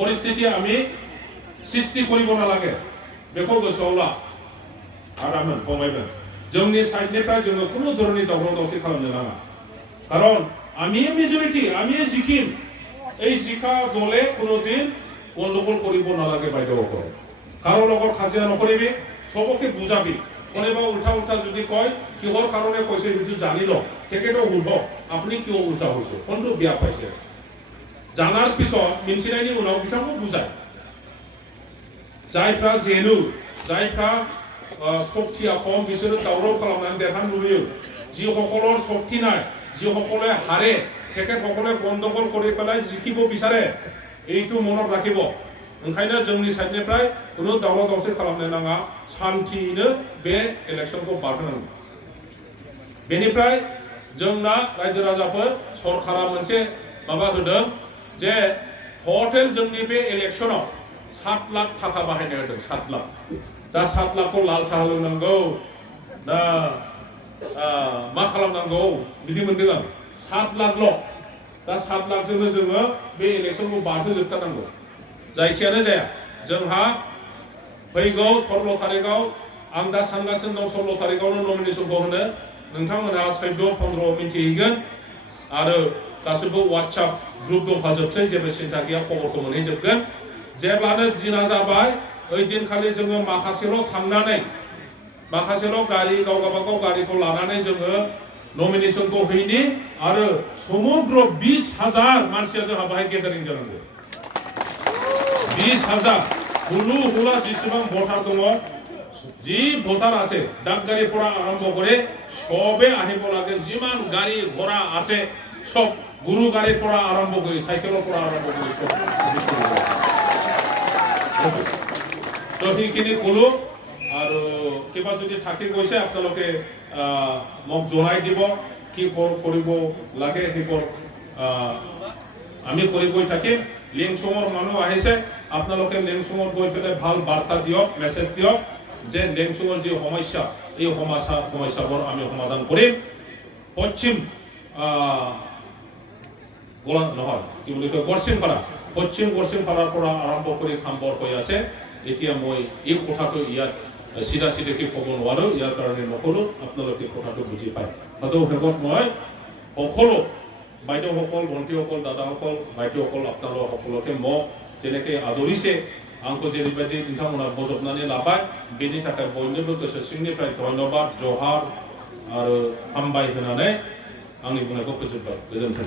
परिस्थिति आमी सृष्टि करिब नालागे बेखौ गोसोआव ला आदामोन फंबायमोन जोंनि साइडनिफ्राय जोङो कुनु धरननि दावराव दावसि खालामनो नाङा कारण आमी मेजरिटी आमी जिकिम এই জিকা দলে কোনোদিন গণ্ডগোল কৰিব নালাগে বাইদেউসকল কাৰো লগত কাজিয়া নকৰিবি সবকে বুজাবি কোনোবা উল্টা উল্টা যদি কয় কিহৰ কাৰণে কৈছে সেইটো জানি ল তেখেতক সুধক আপুনি কিয় উল্টা হৈছে কোনটো বিয়া পাইছে জানাৰ পিছত মিনচিনাইনি উনাव बिथांखौ বুজায় जायफ्रा जेनु जायफ्रा शक्तिया खम बिसोरो दावराव खालामनानै देरहानो लुबैयो जिসকলৰ शक्ति নাই जिসকলে हारे তেখেতসকলে গণ্ডগোল কৰি পেলাই জিকিব বিচাৰে এইটো মনত ৰাখিব ओंखायनो जोंनि साइडनिफ्राय কোনো दावराव दावसि खालामनो नाङा शान्तियैनो बे इलेक्शनखौ बारहोनांगौ बेनिफ्राय जोंना रायजो राजाफोर सरकारा मोनसे माबा होदों जे टटेल जोंनि बे इलेक्शनाव 7 लाख थाखा बाहायनो होदों 7 लाख दा 7 लाखखौ लाल साहा लोंनांगौ दा मा खालामनांगौ बिदि मोनदों आं 7 लाखल' दा 7 लाखजोंनो जोङो बे इलेक्शनखौ बारहोजोबथारनांगौ जायखियानो जाया जोंहा फैगौ 16 तारिखआव आं दा सानगासिनो दं 16 तारिखआवनो नमिनेसनखौ होनो नोंथांमोनहा 14-15 मिन्थिहैगोन आरो गासिबो WhatsApp ग्रुप दंखाजोबसै जेबो सिन्था गैया खबरखौ मोनहैजोबगोन जेब्लानो दिना जाबाय ओइ दिनखालि जोङो माखासेल' थांनानै माखासेल' गारि गाव गावबागाव गारिखौ लानानै जोङो नमिनेसनखौ हैनि आरो समग्र 20,000 मानसिया जोंहा बाहाय गेदारिं जानांगौ 20,000 हुलु हुला जेसेबां भटार दङ जी भटार আছে ডাকগাড়িৰ পৰা আৰম্ভ কৰি সবে আহিব লাগে যিমান গাড়ী ঘোড়া আছে সব গুৰু গাড়ীৰ পৰা আৰম্ভ কৰি সাইকেলৰ পৰা আৰম্ভ কৰি সব তো সেইখিনি কলো আৰু কিবা যদি থাকি গৈছে আপোনালোকে মোক জনাই দিব কি কৰিব লাগে সেইবোৰ আমি কৰি থাকিম লিংচুমৰ মানুহ আহিছে আপোনালোকে লিংচুমত গৈ পেলাই ভাল বাৰ্তা দিয়ক মেছেজ দিয়ক যে লিংচুমৰ যি সমস্যা এই সমস্যাবোৰ আমি সমাধান কৰিম পশ্চিম গোলা নহয় কি বুলি কয় গৰচিংপাৰা পশ্চিম গৰচিংপাৰাৰ পৰা আৰম্ভ কৰি খাম্বৰ হৈ আছে এতিয়া মই এই কথাটো ইয়াত সিধা সিধাকে ক'ব নোৱাৰো ইয়াৰ কাৰণে নকৰো আপোনালোকে কথাটো বুজি পায় হয়তো শেষত মই সকলো বাইদেউসকল ভণ্টিসকল দাদাসকল বাইদেউসকল আপোনালোক সকলোকে মোক যেনেকৈ আদৰিছে आंखौ जेरैबायदि नोंथांमोना बजबनानै लाबाय बेनि थाखाय बयनोबो गोसो सिंनिफ्राय धन्यबाद जहार आरो हामबाय होनानै आंनि बुंनायखौ फोजोबबाय गोजोन्थों